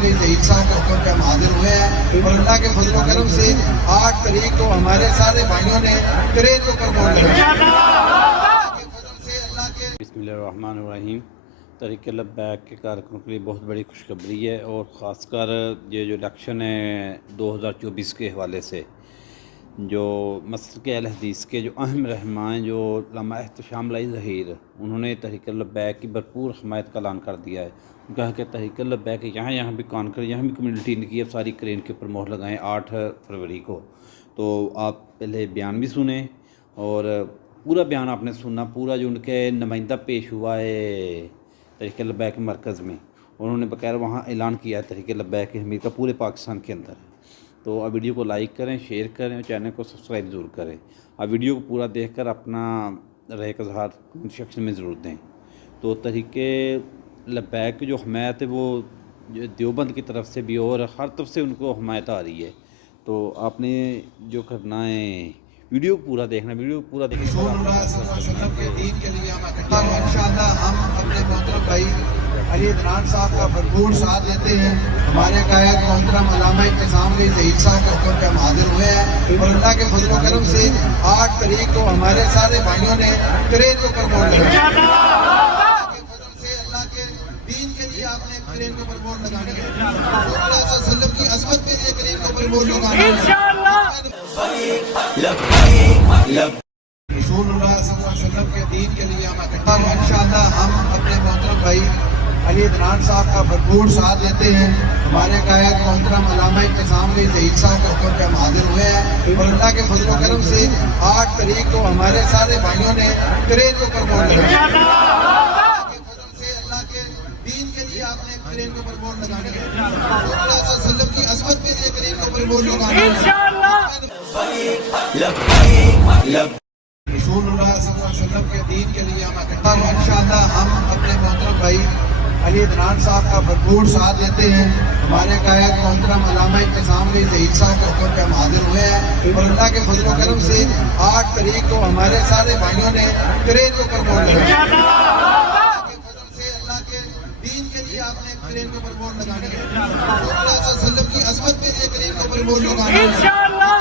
शहीद साहब के हुक्म पे हम हाजिर हुए हैं और अल्लाह के फजल व करम से 8 तारीख को हमारे सारे भाइयों ने क्रेन को प्रमोट किया। बिस्मिल्लाहिर्रहमानिर्रहीम। तहरीक लब्बैक के कारकुनों के लिए बहुत बड़ी खुशखबरी है और ख़ासकर ये जो इलेक्शन है 2024 के हवाले से जो मसलक अहल हदीस के जो अहम रहनुमाएँ जो अल्लामा एहतशाम लाई ज़हीर, उन्होंने तहरीक लब्बैक की भरपूर हमायत का ऐलान कर दिया है। कहा कि तहरीक लब्बैक यहाँ भी कॉन्कर यहाँ भी कम्युनिटी इनकी अब सारी क्रेन के ऊपर मोहर लगाएँ 8 फरवरी को। तो आप पहले बयान भी सुने और पूरा बयान आपने सुनना, पूरा जो उनके नुमाइंदा पेश हुआ है तहरीक लब्बैक मरकज़ में, उन्होंने बकायदा वहाँ ऐलान किया है तहरीक लब्बैक की हमीद का पूरे पाकिस्तान के अंदर। तो आप वीडियो को लाइक करें, शेयर करें और चैनल को सब्सक्राइब ज़रूर करें। आप वीडियो को पूरा देखकर अपना राय का इज़हार कमेंट सेक्शन में ज़रूर दें। तो तहरीक लब्बैक की जो हमायत है वो देवबंद की तरफ से भी और हर तरफ से उनको हमायत आ रही है। तो आपने जो करना है वीडियो को पूरा देखना, वीडियो को पूरा देखने के बाद के दीन के लिए हम इकट्ठा हैं। इंशाअल्लाह हम अपने मोहतरम भाई अली अदनान साहब का भरपूर साथ देते हैं। हमारे कायद मोहतरम अल्लामा इत्तेसाम अली शहीद साहब के हुक्म पे हम हाजिर हुए हैं और अल्लाह के फजल व करम से 8 तारीख को हमारे सारे भाइयों ने क्रेन को प्रमोट किया। आपने क्रेन के ऊपर बोर्ड लगाने की अज़मत के लिए क्रेन के ऊपर बोर्ड लगाना इंशाअल्लाह। रसूलुल्लाह सल्लल्लाहु अलैहि वसल्लम के दीन के लिए हम इकट्ठा हैं। इंशाअल्लाह हम अपने मोहतरम भाई अली अदनान साहब का भरपूर साथ देते हैं। हमारे कायद मोहतरम अल्लामा इत्तेसाम अली शहीद साहब के हुक्म पे हम हाजिर हुए हैं और अल्लाह के फजल व करम से 8 तारीख को हमारे सारे भाइयों ने क्रेन को प्रमोट किया। आपने क्रेन के ऊपर बोर्ड लगाने की अज़मत के लिए क्रेन के ऊपर बोर्ड लगाना इंशाअल्लाह। रसूलुल्लाह सल्लल्लाहु अलैहि वसल्लम के दीन के लिए हम इकट्ठा हैं। इंशाअल्लाह हम अपने मोहतरम भाई अली अदनान साहब का भरपूर साथ देते हैं। हमारे कायद मोहतरम अल्लामा इत्तेसाम अली शहीद साहब के हुक्म पे हम हाजिर हुए हैं और अल्लाह के फजल व करम से 8 तारीख को हमारे सारे भाइयों ने क्रेन को प्रमोट किया। आपने क्रेन के ऊपर बोर्ड लगाने की अज़मत के लिए क्रेन के ऊपर बोर्ड लगाना इंशाअल्लाह।